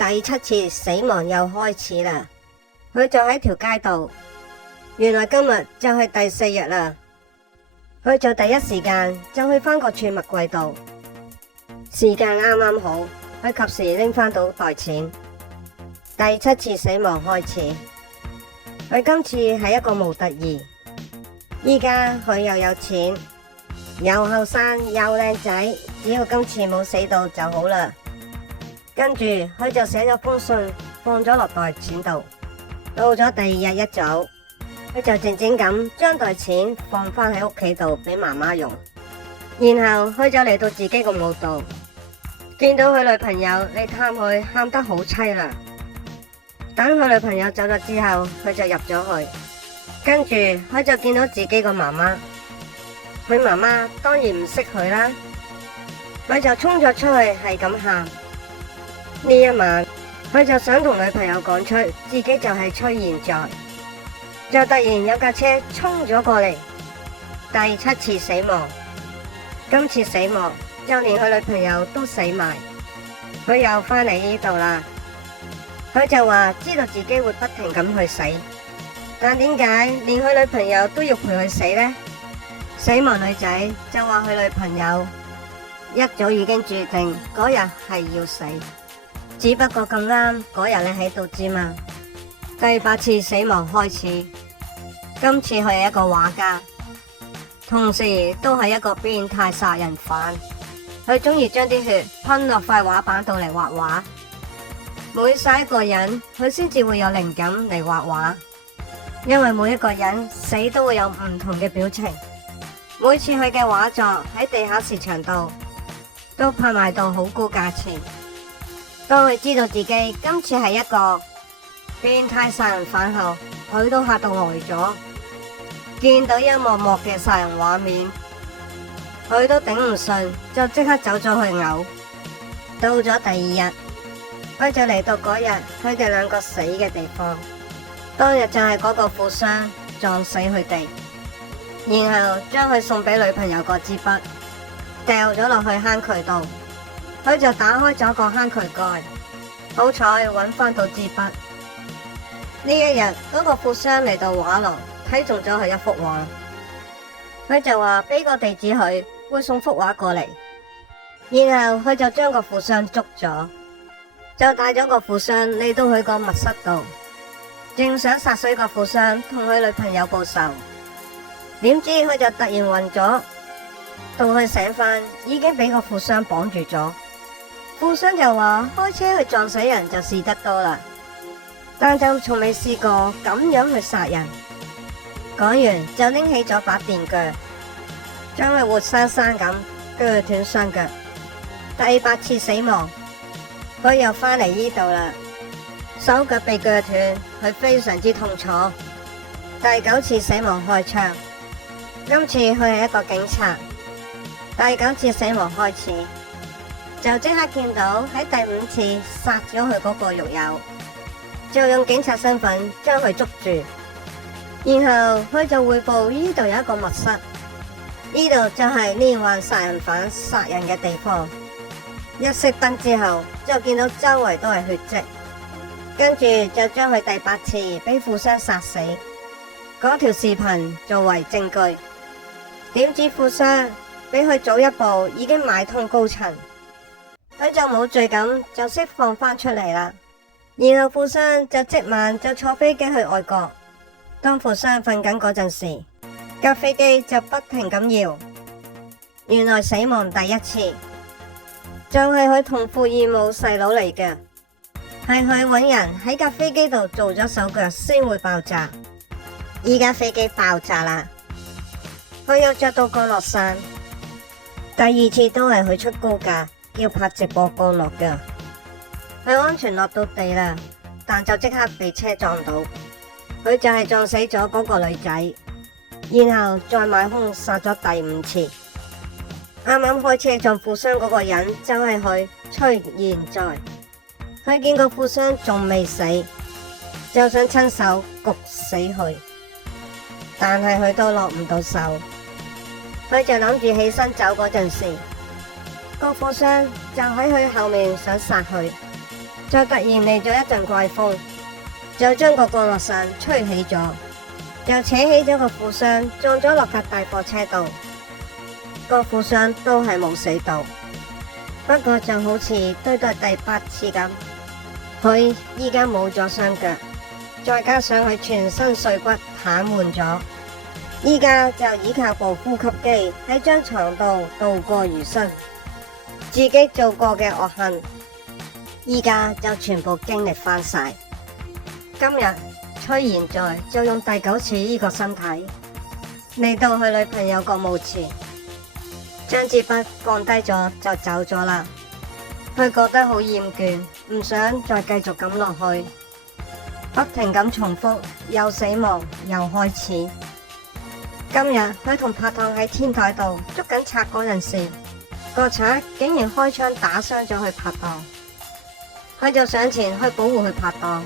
第七次死亡又開始啦。佢就喺條街度，原來今日就係第四日啦。佢就第一時間就去返個儲物櫃度，時間啱啱好，佢及時拎返到袋錢。第七次死亡開始，佢今次係一個模特兒，依家佢又有錢，又後生又靚仔，只要今次冇死到就好啦。跟住佢就寫咗封信放咗落袋錢度。到咗第二日一早，佢就靜靜咁將袋錢放返喺屋企度俾媽媽用，然後佢就嚟到自己個墓度，見到佢女朋友嚟探佢，喊得好淒涼。等佢女朋友走咗之後，佢就入咗去，跟住佢就見到自己個媽媽。佢媽媽當然唔識佢啦，佢就衝咗出去係咁喊。呢一晚佢就想同女朋友講出自己就係崔賢在，就突然有架車衝咗過嚟。第七次死亡，今次死亡就連佢女朋友都死埋。佢又返嚟呢度啦。佢就話知道自己會不停咁去死，但點解連佢女朋友都要陪佢死呢？死亡女仔就話佢女朋友一早已經注定嗰日係要死，只不過咁啱嗰日你喺度啫嘛。第八次死亡開始，今次佢係一個畫家，同時都係一個變態殺人犯。佢中意將啲血噴落塊畫板度嚟畫畫。每殺一個人，佢先至會有靈感嚟畫畫，因為每一個人死都會有唔同嘅表情。每次佢嘅畫作喺地下市場度都拍賣到好高價錢。當佢知道自己今次係一個變態殺人犯後，佢都嚇到呆咗。見到一幕幕嘅殺人畫面，佢都頂唔順，就即刻走咗去嘔。到咗第二日，佢就嚟到嗰日佢哋兩個死嘅地方。當日就係嗰個富商撞死佢哋，然後將佢送俾女朋友嗰支筆掉咗落去坑渠度。佢就打開咗個坑渠蓋，好彩揾返到支筆。呢一日嗰個富商嚟到畫廊，睇中咗佢一幅畫，佢就話俾個地址佢，會送幅畫過嚟。然後佢就將個富商捉咗，就帶咗個富商嚟到佢個密室度，正想殺死個富商同佢女朋友報仇，點知佢就突然暈咗，到佢醒返已經俾個富商綁住咗。富商就話開車去撞死人就試得多啦，但就從未試過咁樣去殺人。講完就拎起咗把電鋸，將佢活生生咁鋸斷雙腳。第八次死亡，佢又返嚟呢度啦，手腳被鋸斷，佢非常之痛楚。第九次死亡開槍，今次佢係一個警察。第九次死亡開始，就即刻見到喺第五次殺咗佢嗰個獄友，就用警察身份將佢捉住，然後佢就匯報呢度有一個密室，呢度就係連環殺人犯殺人嘅地方。一熄燈之後，就見到周圍都係血跡，跟住就將佢第八次俾富商殺死嗰條視頻作為證據。點知富商比佢早一步已經買通高層，佢就冇罪咁就釋放返出嚟啦。然後富商就即晚就坐飛機去外國。當富商瞓緊嗰陣時，架飛機就不停咁搖。原來死亡第一次就係佢同父異母細佬嚟嘅，係佢搵人喺架飛機度做咗手腳先會爆炸。依家飛機爆炸啦，佢又着到降落傘。第二次都係佢出高價要拍直播降落㗎，佢安全落到地啦，但就即刻被車撞到。佢就係撞死咗嗰個女仔，然後再買兇殺咗第五次。啱啱開車撞富商嗰個人就係佢崔賢在。佢見個富商仲未死，就想親手焗死佢，但係佢都落唔到手。佢就諗住起身走嗰陣時，個富商就喺佢後面想殺佢，就突然嚟咗一陣怪風，就將個降落傘吹起咗，就扯起咗個富商，撞咗落架大貨車度。個富商都係冇死到，不過就好似堆到第8次咁，佢依家冇咗雙腳，再加上佢全身碎骨癱瘓咗，依家就依靠部呼吸機喺張床度度過餘生。自己做過嘅惡行，依家就全部經歷翻晒。今日崔賢在就用第9次呢個身體嚟到佢女朋友個墓前，將支筆放低咗就走咗啦。佢覺得好厭倦，唔想再繼續咁落去，不停咁重複又死亡又開始。今日佢同拍檔喺天台度捉緊賊嗰陣時，個賊竟然開槍打傷咗佢拍檔，佢就上前去保護佢拍檔，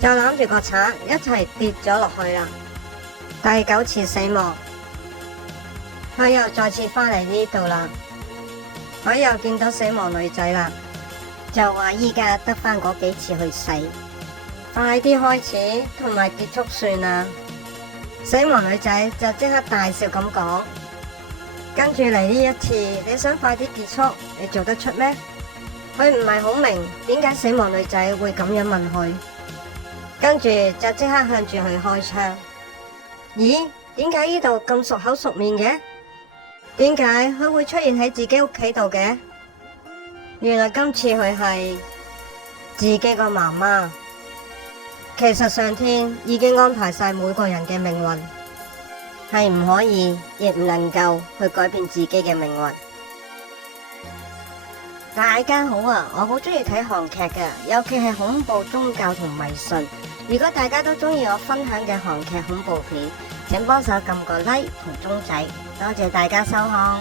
就攬住個賊一齊跌咗落去啦。第9次死亡，佢又再次返嚟呢度啦。佢又見到死亡女仔啦，就話依家得返嗰幾次去死，快啲開始同埋結束算啦。死亡女仔就即刻大笑咁講，跟住嚟呢一次，你想快啲結束，你做得出咩？佢唔係好明點解死亡女仔會咁樣問佢，跟住就即刻向住佢開槍。咦？點解呢度咁熟口熟面嘅？點解佢會出現喺自己屋企度嘅？原來今次佢係自己個媽媽。其實上天已經安排晒每個人嘅命運，係唔可以亦唔能夠去改變自己嘅命運。大家好啊，我好中意睇韓劇嘅，尤其係恐怖、宗教同迷信。如果大家都中意我分享嘅韓劇恐怖片，請幫手撳個 like 同鐘仔，多謝大家收看。